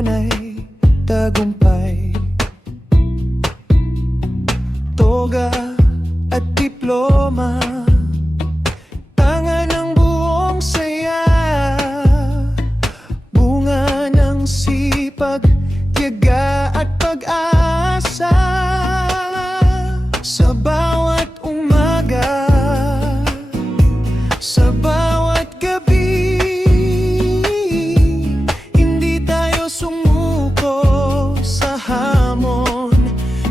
edukasyon ay tagumpay, toga at diploma, tanga ng buong saya, bunga ng sipag, tiyaga at pag-asa. Sa bawat umaga, sa bawat gabi, hindi tayo sumuko sa hamon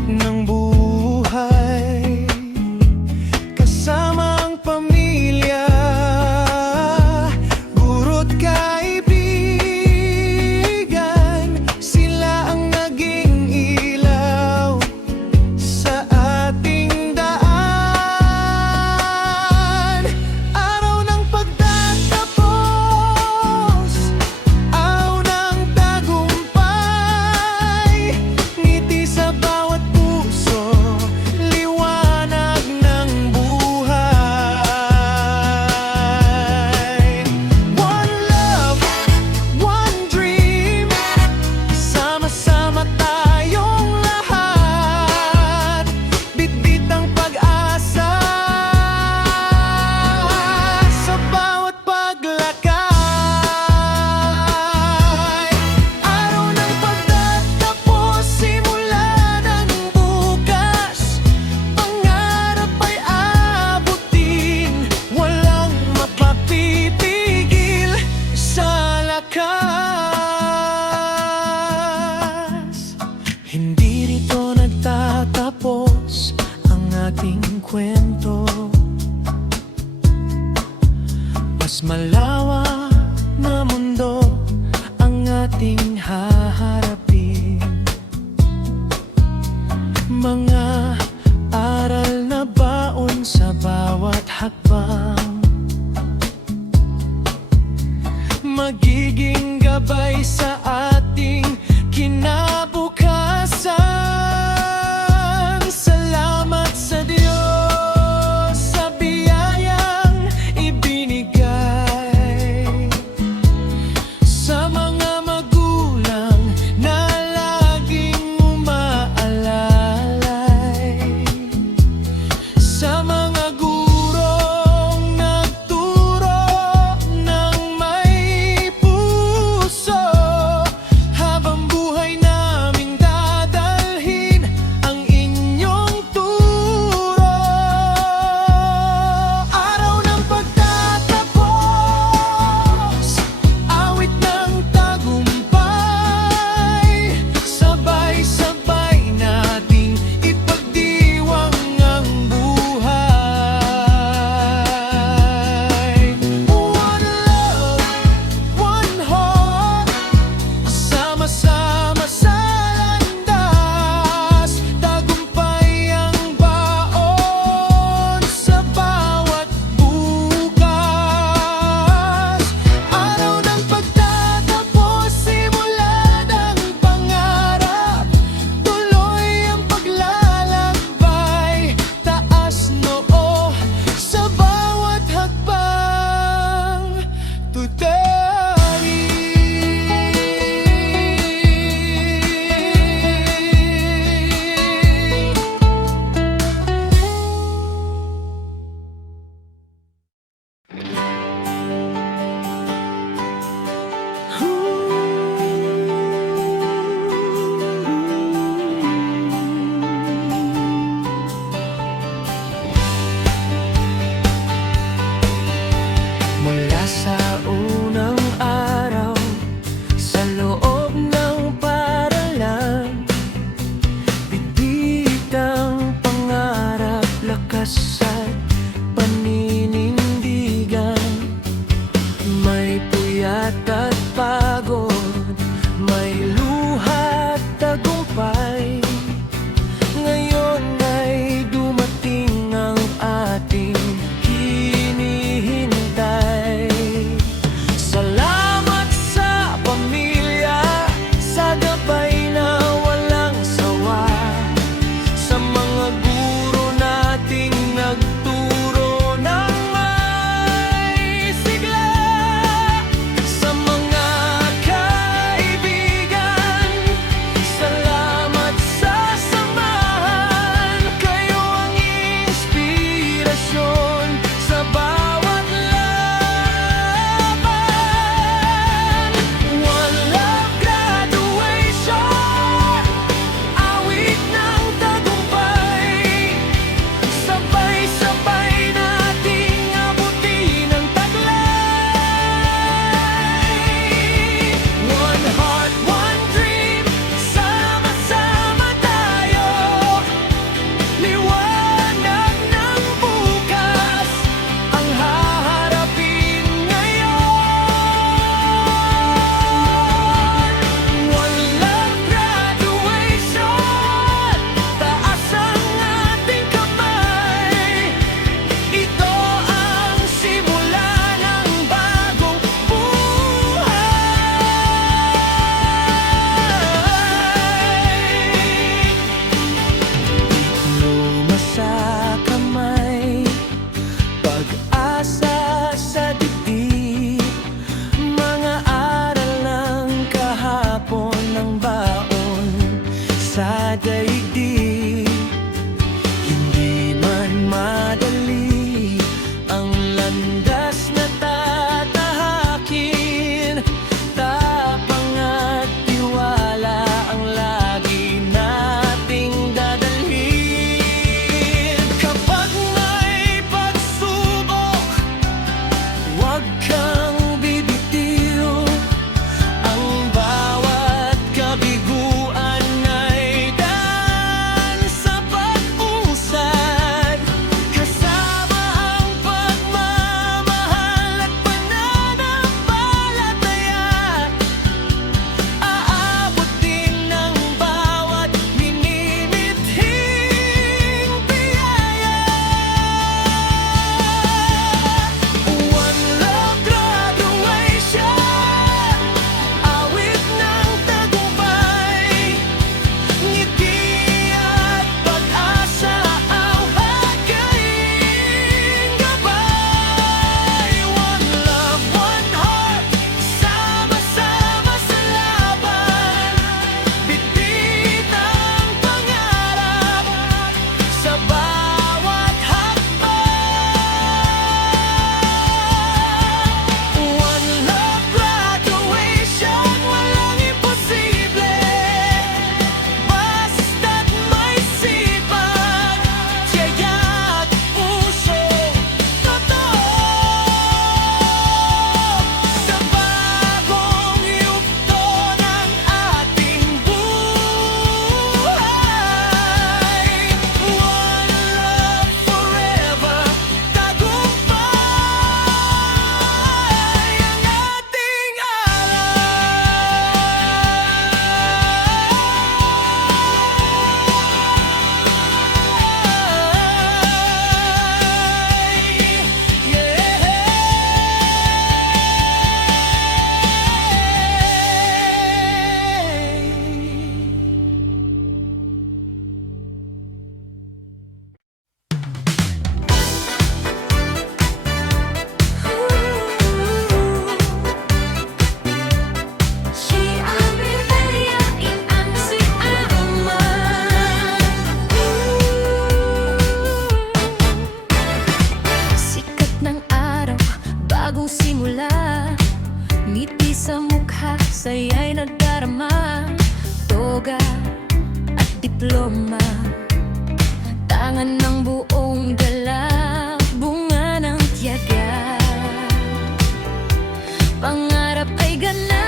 ng buhay. Kasama ang pamilya, guro't kaibigan, sila ang naging ilaw sa ating daan. Araw ng pagtatapos, araw ng tagumpay, ngiti sa bawat puso, liwanag ng buhay. One love, one dream, sama-sama tayong lahat, bitbit ang pag-asa sa bawat paglakay. Araw ng pagtatapos, simula ng bukas, pangarap ay abutin, walang mapapitigil sa lakas. Hindi rito nagtatapos ang ating kwento, mas malawak na mundo ang ating haharapin. Mga aral na baon sa bawat hakbang, magiging gabay sa ating kinabukasan. Salamat sa Diyos sa biyayang ibinigay, sa mga magulang diploma. Tangan ng buong dala, bunga ng tiyaga. Pangarap ay ganap.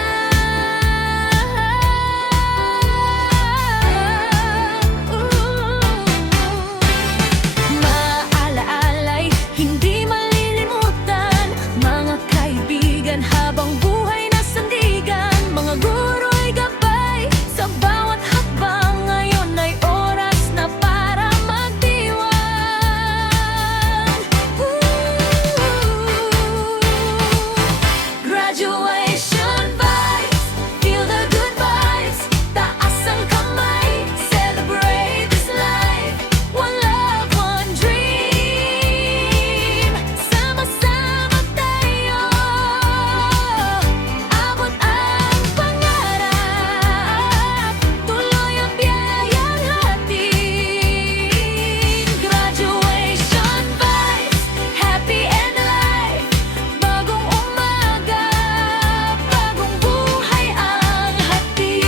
Maaalaalay, hindi malilimutan. Mga kaibigan habang buhay na sandigan. Mga guro'y gabay sa bawat hakbang. Ngayon ay oras na para magdiwang. Graduation vibes, feel the good vibes. Taas ang kamay, celebrate this life. One love, one dream. Sama-sama tayo, abot ang pangarap. Tuloy ang biyayang hatid. Graduation vibes, happy and life. Bagong umaga, bagong buhay ang hatid.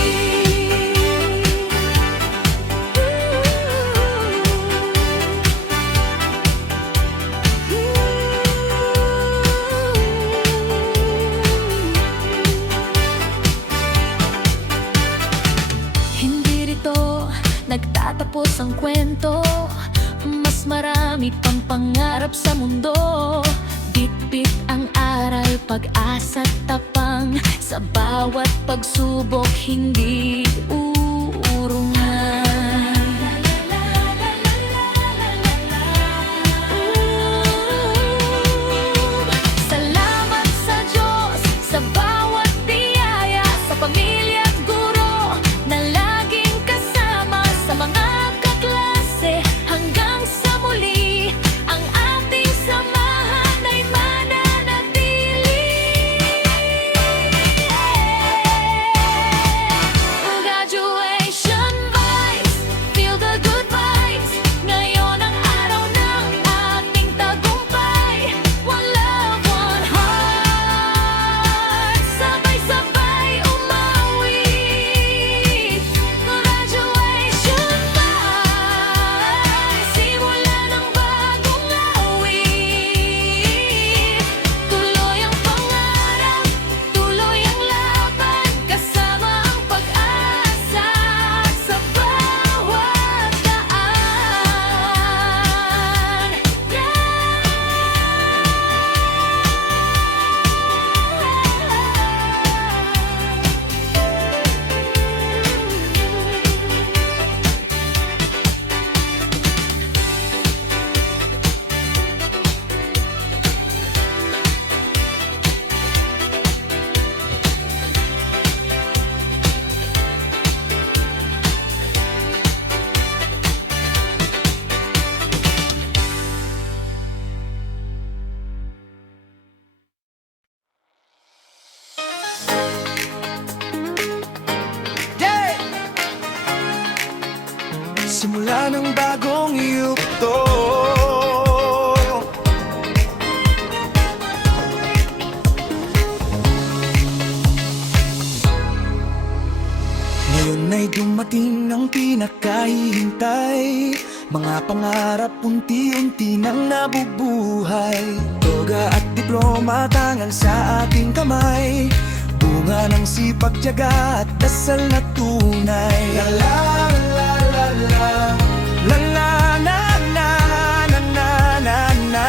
Hindi rito nagtatapos ang kwento. Mas marami pang pangarap sa mundo. Bit-bit ang aral, pag-asa't tapang. Sa bawat pagsubok, hindi uurungan. Salamat sa Diyos sa bawat biyaya, sa pamilya at guro na laging kasama, sa mga kaklase hanggang sa muli. Ang ating samahan ay mananatili. Graduation vibes, feel the good vibes. Ngayon ang araw ng ating tagumpay. One love, one heart. Sabay-sabay umawi. Graduation vibes, simula ng bagong awit. Tuloy ang pangarap, tuloy ang laban. Kasama ang pag-asa sa bawat daan. Yeah! Simula ng bagong yugto. Ngayon ay dumating ang pinakahihintay. Mga pangarap unti-unti nang nabubuhay. Toga at diploma tangan sa ating kamay. Bunga ng sipag, tiyaga at dasal na tunay. La la la la la la la na na na na na na.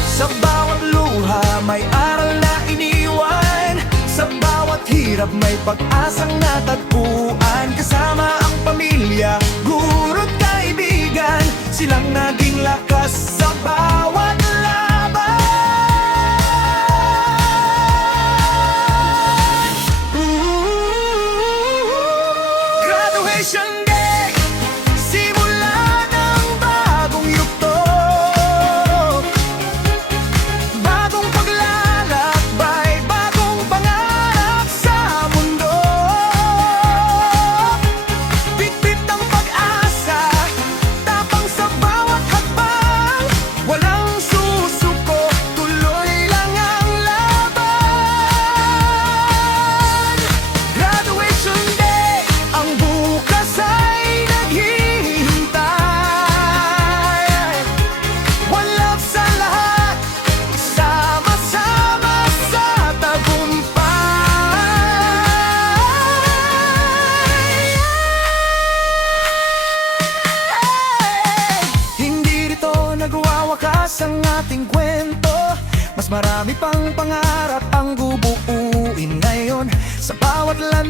Sa bawat luha may aral na iniwan. Sa bawat hirap may pag-asang natagpuan. Kasama ang pamilya, guro't kaibigan. Silang naging lakas sa bawat laban. Graduation Day, simula ng bagong yugto. Bagong paglalakbay, bagong pangarap sa mundo. Bit-bit ang pag-asa, tapang sa bawat hakbang. Walang susuko, tuloy lang ang laban. Graduation Day, ang bukas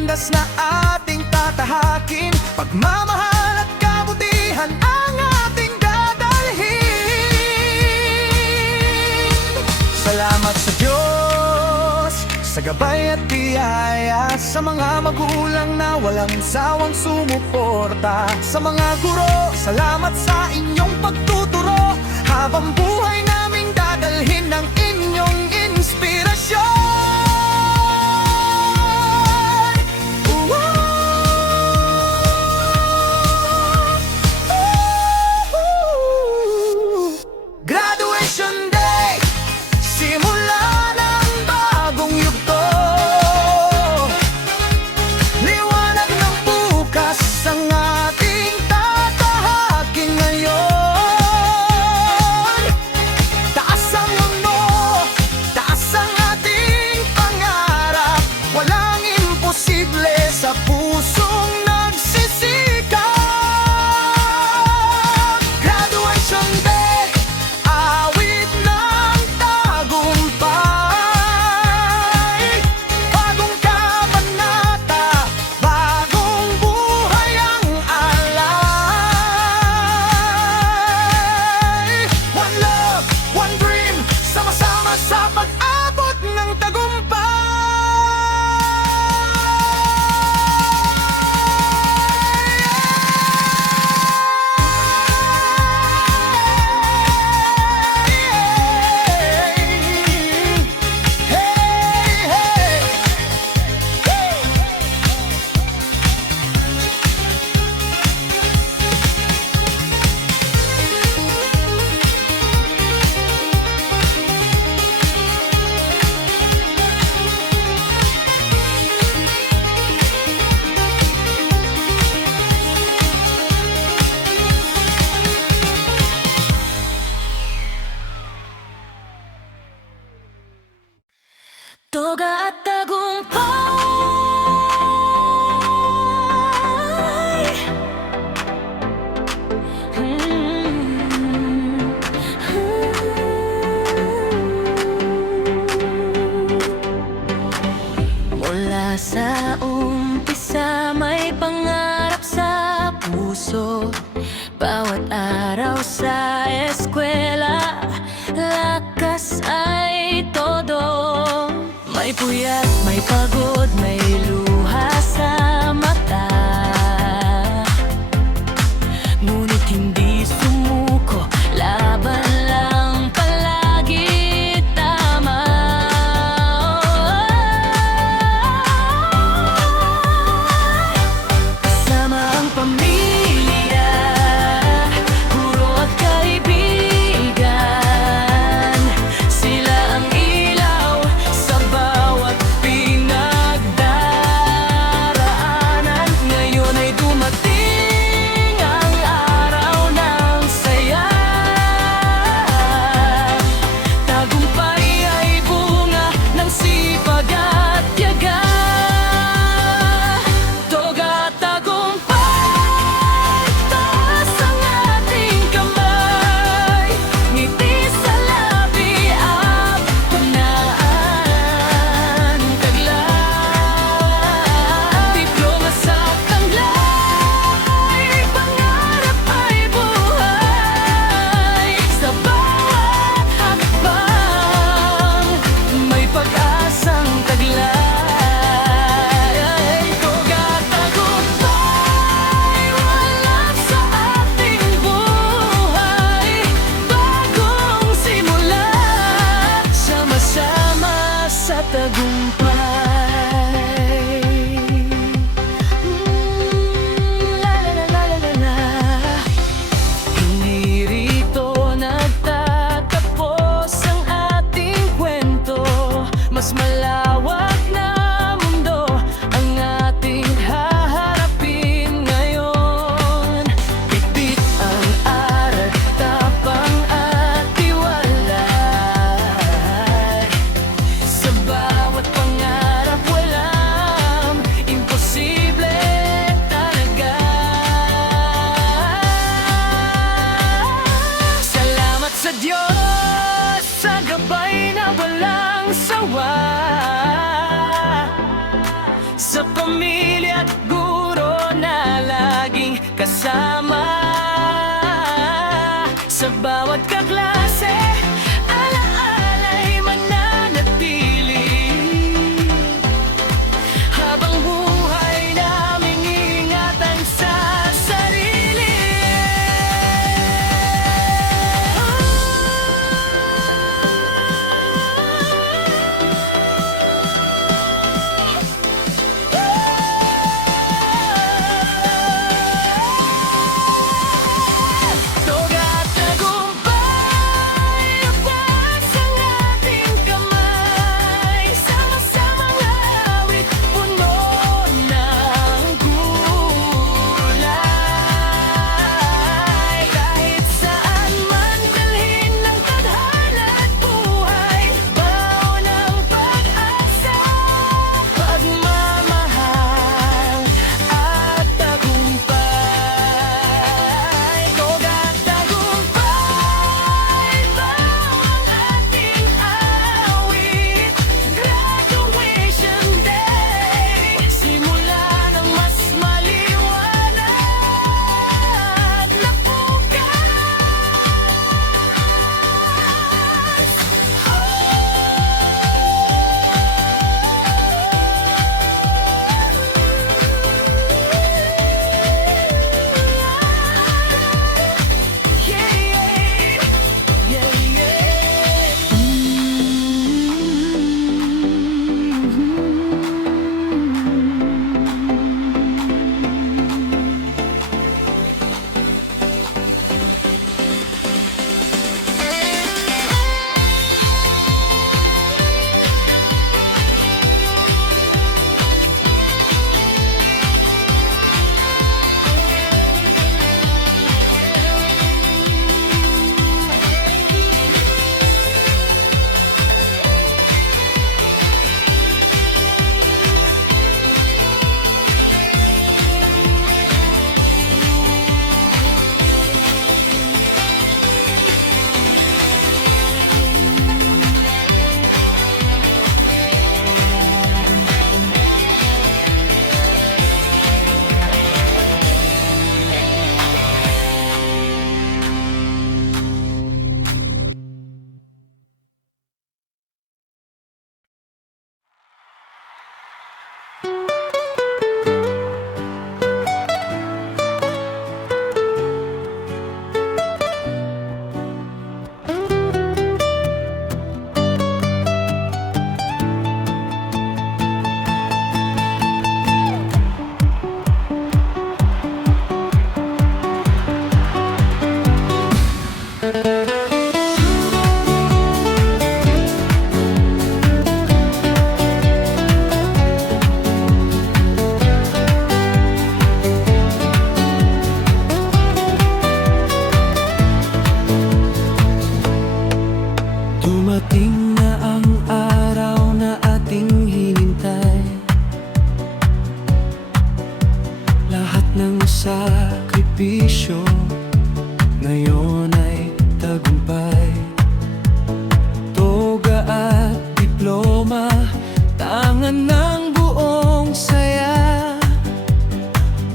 landas na ating tatahakin. Pagmamahal at kabutihan ang ating dadalhin. Salamat sa Diyos, sa gabay at biyaya, sa mga magulang na walang sawang sumuporta, sa mga guro, salamat sa inyong pagtuturo. Habang buhay naming dadalhin ang inyong inspirasyon. Graduation Day, simula ng bagong yugto. Liwanag ng bukas ang ating tatahakin ngayon. Taas ang mundo, taas ang ating pangarap. Walang imposible sa pusong nagsisikap. Graduation Day, awit ng tagumpay. Bagong kabanata, bagong buhay ang alay. One love, one dream, sama-sama sa pag-abot ng Toga at tagumpay. Mula sa umpisa may pangarap sa puso. Bawat araw sa eskwela, lakas ay todo. May puyat, may pagod, may luha sa mata. Ngunit hindi sumuko, laban lang palagi tama. Kasama ang pamilya, guro at kaibigan. Sila ang ilaw sa bawat pinag at guro na laging kasama. Sa bawat kaklase, alaala'y mananatili. Habang buhay naming ingatan sa sarili. Toga at tagumpay, labas ang ating kamay. Sama-samang awit, puno ng kulay. Kahit saan man dalhin ng tadhana at buhay, baon ng pag-asa, pagmamahal at tagumpay. Toga at tagumpay, bawang ating awit. Graduation day, simula ng mas maliwanag na bukas. Dumating na ang araw na ating hinintay. Lahat ng sakripisyo ngayon ay tagumpay. Toga at diploma, tangan ng buong saya.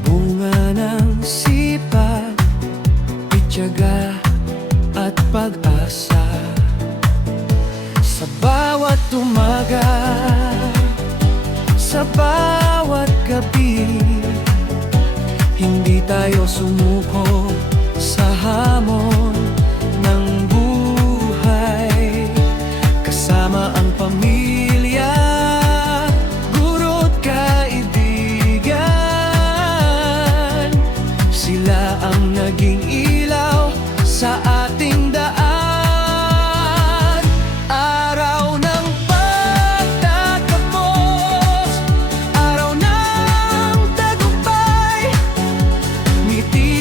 Bunga ng sipag, ityaga at pag-asa. Sa bawat umaga, sa bawat gabi, hindi tayo sumuko sa hamon ng buhay. Kasama ang pamilya, guro't kaibigan. Sila ang naging ilaw sa ating daan. Araw ng pagtatapos, araw ng tagumpay. Ngiti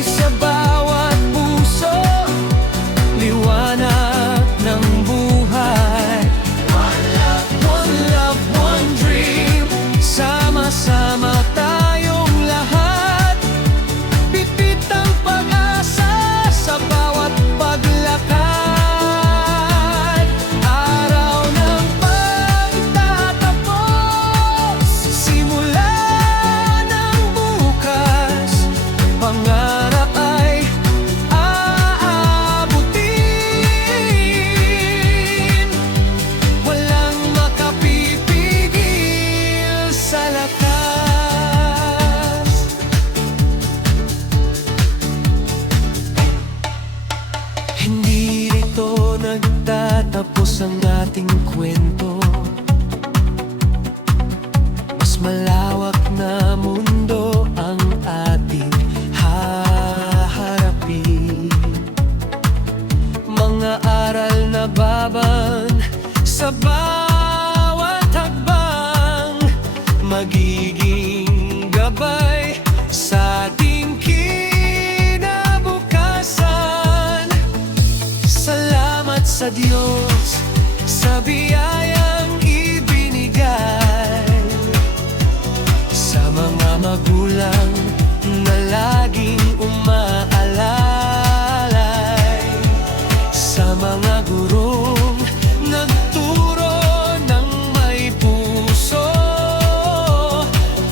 Diyos sa biyayang ibinigay, sa mga magulang na laging umaalalay, sa mga gurong nagturo ng may puso.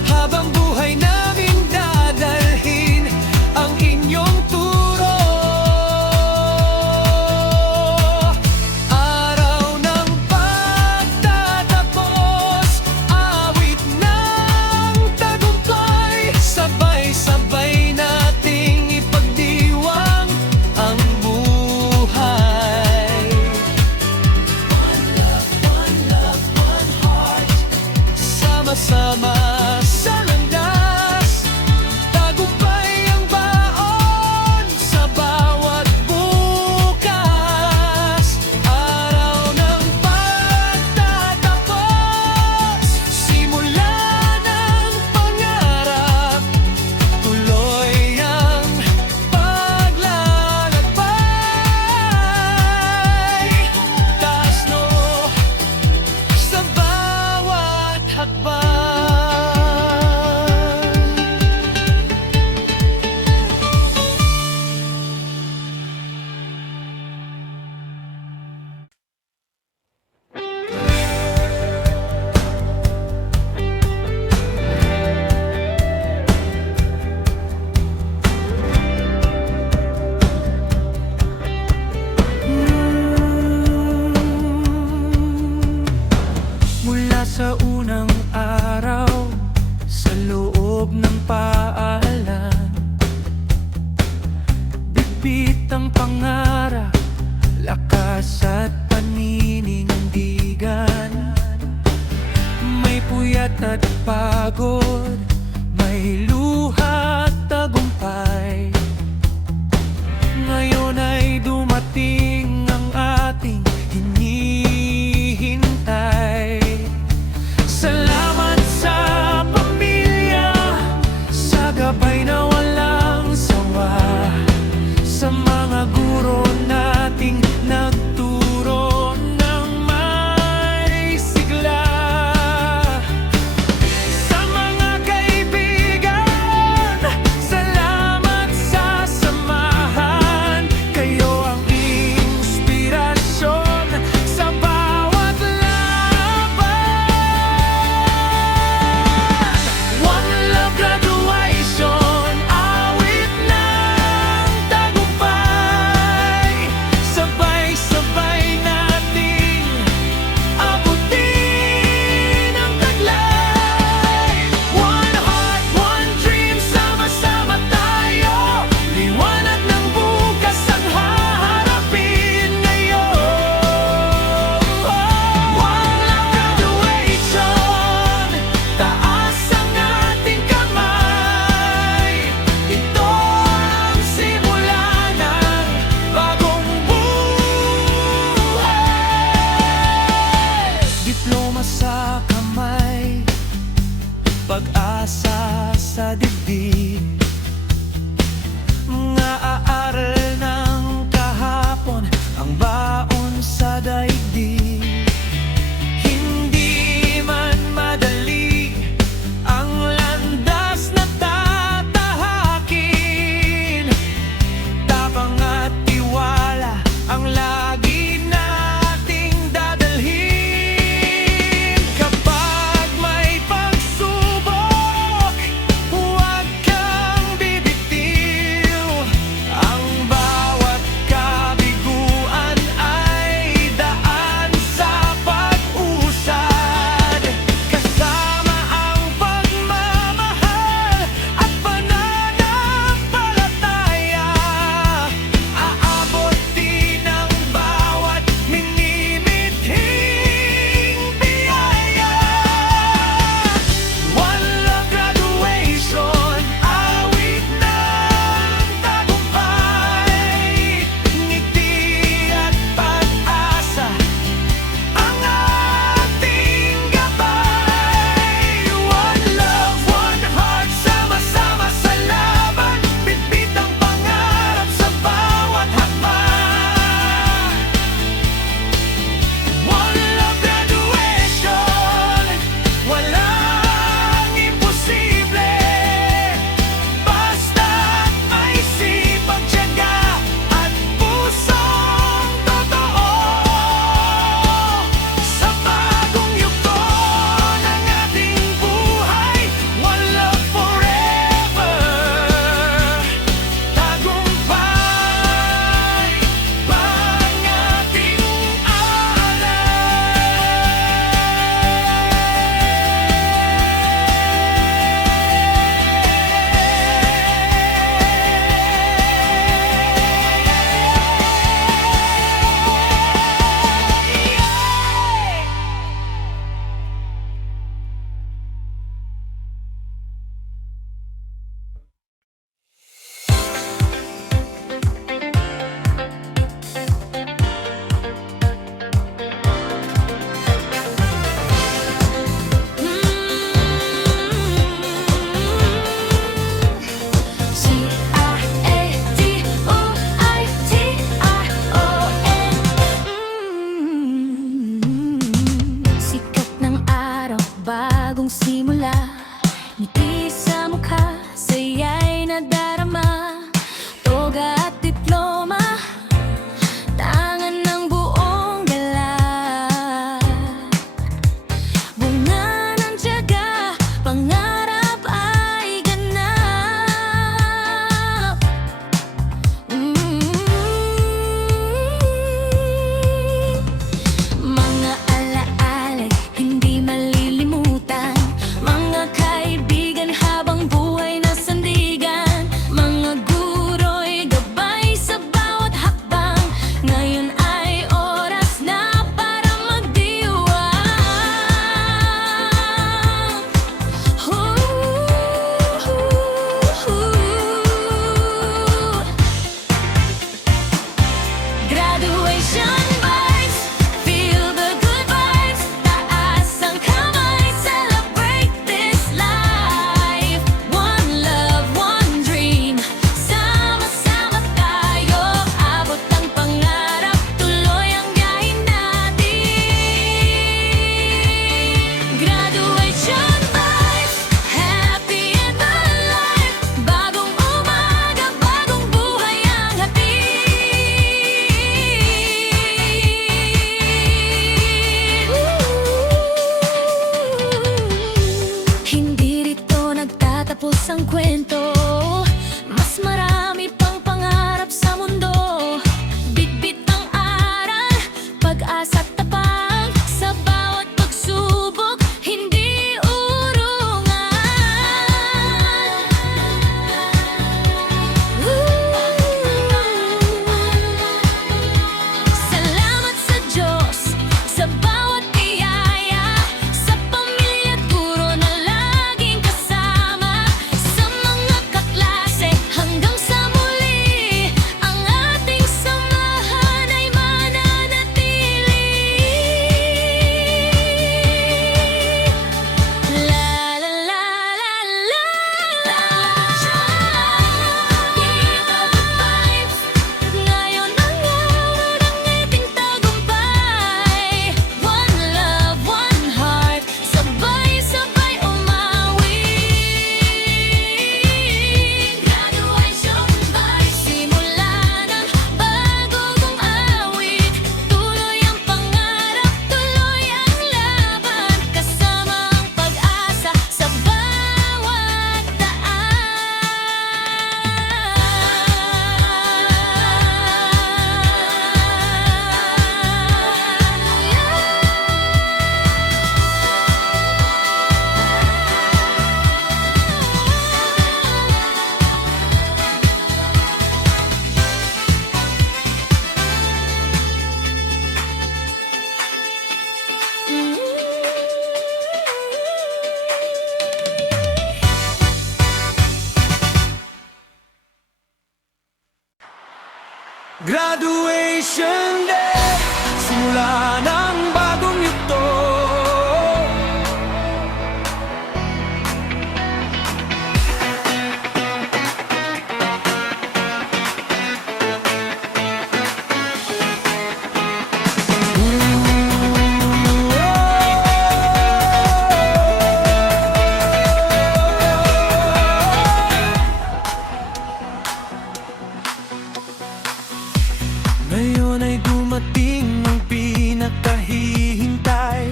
Habang buhay namin dadalhin ang inyong turo. Araw ng pagtatapos, awit ng tagumpay, sabay-sabay nating ipagdiwang ang buhay. One love, one heart, sama-sama sa landas, tagumpay ang baon sa bawat bukas. Araw ng pagtatapos, simula ng pangarap, tuloy ang paglalakbay. Taas noo sa bawat hakbang. Mula sa unang araw, sa loob ng paalan, bibit ang pangarap, lakas at paninindigan. May puyat at pagod, may luha at tagumpay. Ngayon ay dumating ang ating hinihintay. Salamat sa pamilya, sa gabay na walang sawa, sa mga guro nating nagturo ng may sigla, sa mga kaibigan, salamat sa samahan. Kayo ang inspirasyon sa bawat laban. One love graduation, awit ng tagumpay, sabay-sabay nating abutin ang taglay. One heart, one dream, sama-sama tayo, liwanag ng bukas ang haharapin ngayon. One love graduation, taas ang ating kamay. Ito ang simula ng bagong buhay. Diploma sa kamay, pag-asa sa dibdib. Mga aaral ng kahapon, ang baon sa daigdig. Hindi man madali ang landas na tatahakin, tapang at tiwala ang lagi nating dadalhin. Kapag may pagsubok, huwag kang bibitiw. Ang bawat kabiguan ay daan isang kwento. Mas marami pang pangarap sa mundo. Bitbit ang aral, pag-asa at tapang. Sa bawat pagsubok, hindi urungan. Salamat sa Diyos, sa bawat biyaya, sa pamilya at guro na laging kasama. Sa mga kaklase hanggang sa muli, ang ating samahan ay mananatili. La la la la la la. Give up the fight. Ngayon ang araw ng ating tagumpay. One love, one heart, sabay-sabay umawit. Graduation vibe, simula ng bago kong awit. Tuloy ang pangarap, tuloy ang laban, kasama ang pag-asa sa bawat Graduation Day, simula ng bagong yugto. Ngayon ay dumating ang pinakahihintay.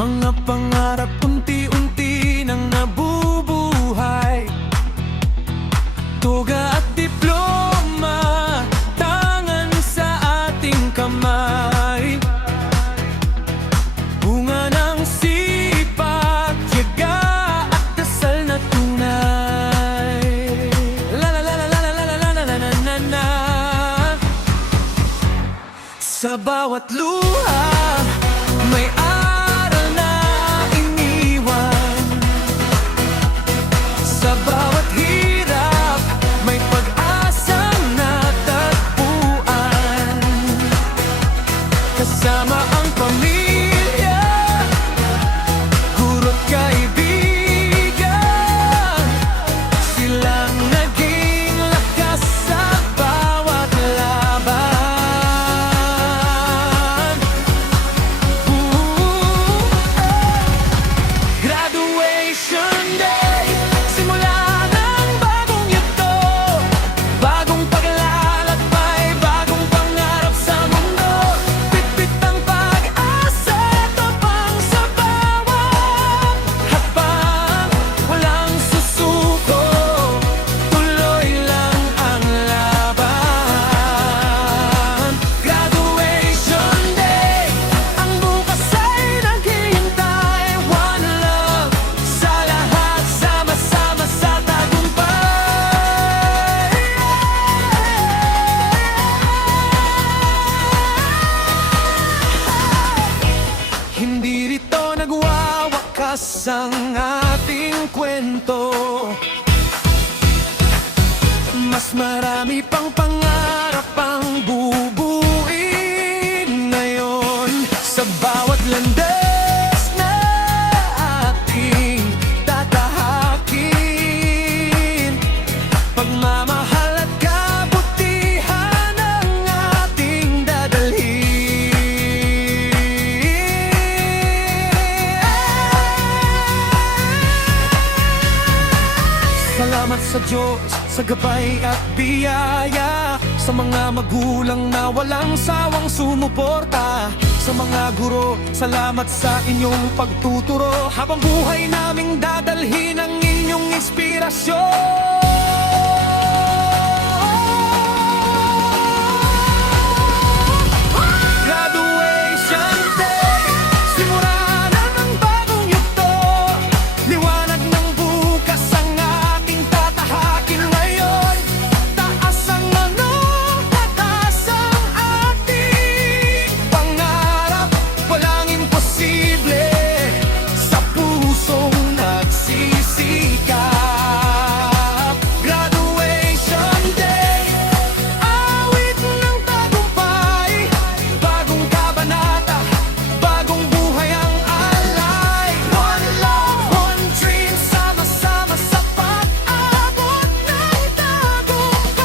Mga pangarap unti-unti nang nabubuhay. Toga at diploma, tangan sa ating kamay. Bunga ng sipag, tiyaga at dasal na tunay. La la la la la la la la la la la la la. Sa bawat luha, may aral na iniwan. Sa bawat hirap, may pag-asang natagpuan. Kasama ang pamilya, guro't kaibigan, silang naging lakas sa bawat laban. Graduation Day, simula ng bagong yugto. Bagong paglalakbay, bagong pangarap sa mundo. Bitbit ang pag-asa, tapang sa bawat hakbang. Walang susuko, tuloy lang ang laban. Graduation Day, ang bukas ay naghihintay. One love, sa lahat, sama-sama sa tagumpay. Hindi rito nagwawakas ang ating kwento. Mas marami pang pangarap ang bubuin ngayon. Sa bawat landas na ating tatahakin, pagmamahal at kabutihan ang ating dadalhin. Salamat sa Diyos, sa gabay at biyaya, Sa mga magulang na walang sawang sumuporta, sa mga guro, salamat sa inyong pagtuturo. Habang buhay naming dadalhin ang inyong inspirasyon. Graduation day, simula na ng bagong yugto. Liwanag ng bukas ang ating tatahakin ngayon. Taas ang manok, taas ang ating pangarap. Walang imposible sa pusong nagsisikap. Graduation day, awit ng tagumpay. Bagong kabanata, bagong buhay ang alay. One love, one dream, sama-sama sa pag-abot ng tagumpay.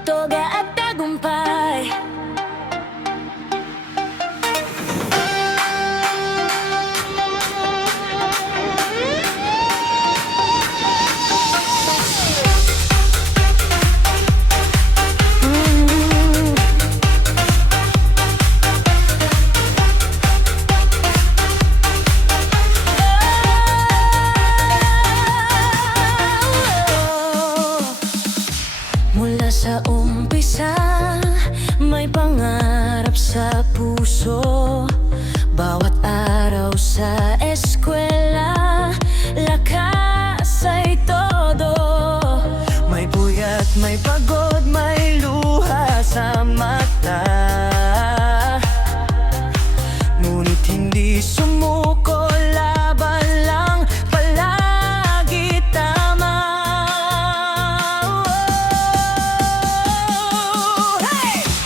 Toga at tagumpay. Mula sa umpisa, may pangarap sa puso. Bawat araw sa eskwela, lakas ay todo. May puyat, may pagod, may luha sa mata. Ngunit hindi sumuko, laban lang, palagi tama.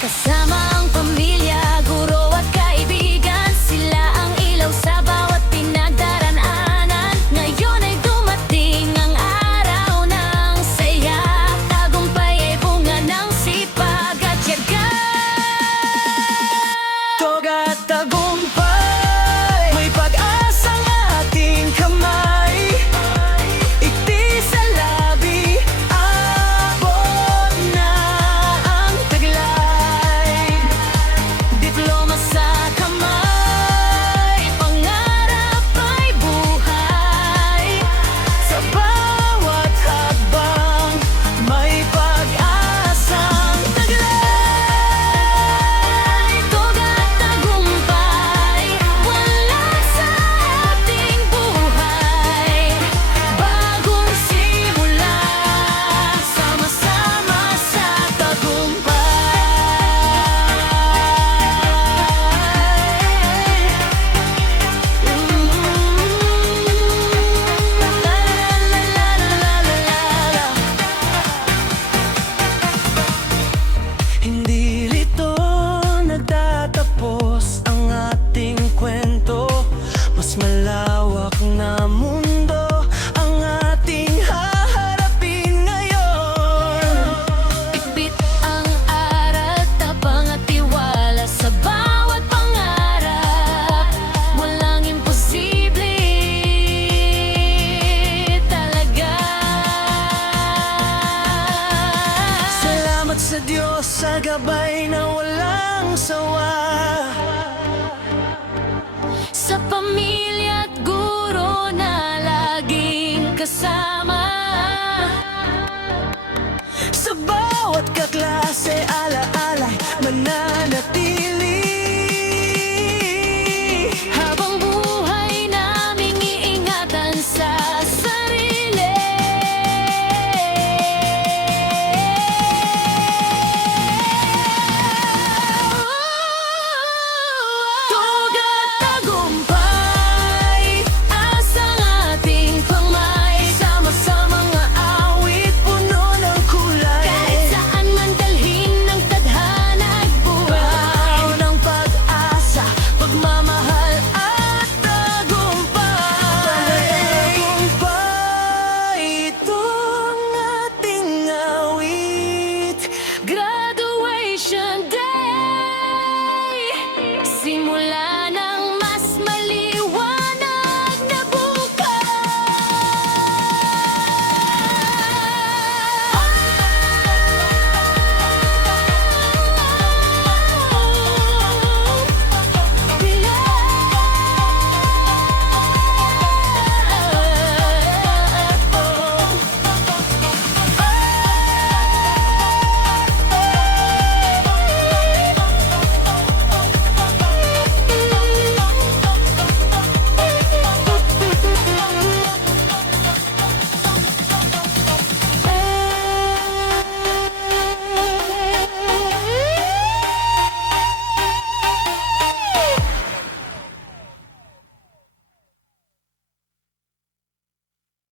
Kasama ang pamilya, guro at kaibigan, sila ang ilaw sa bawat pinag mula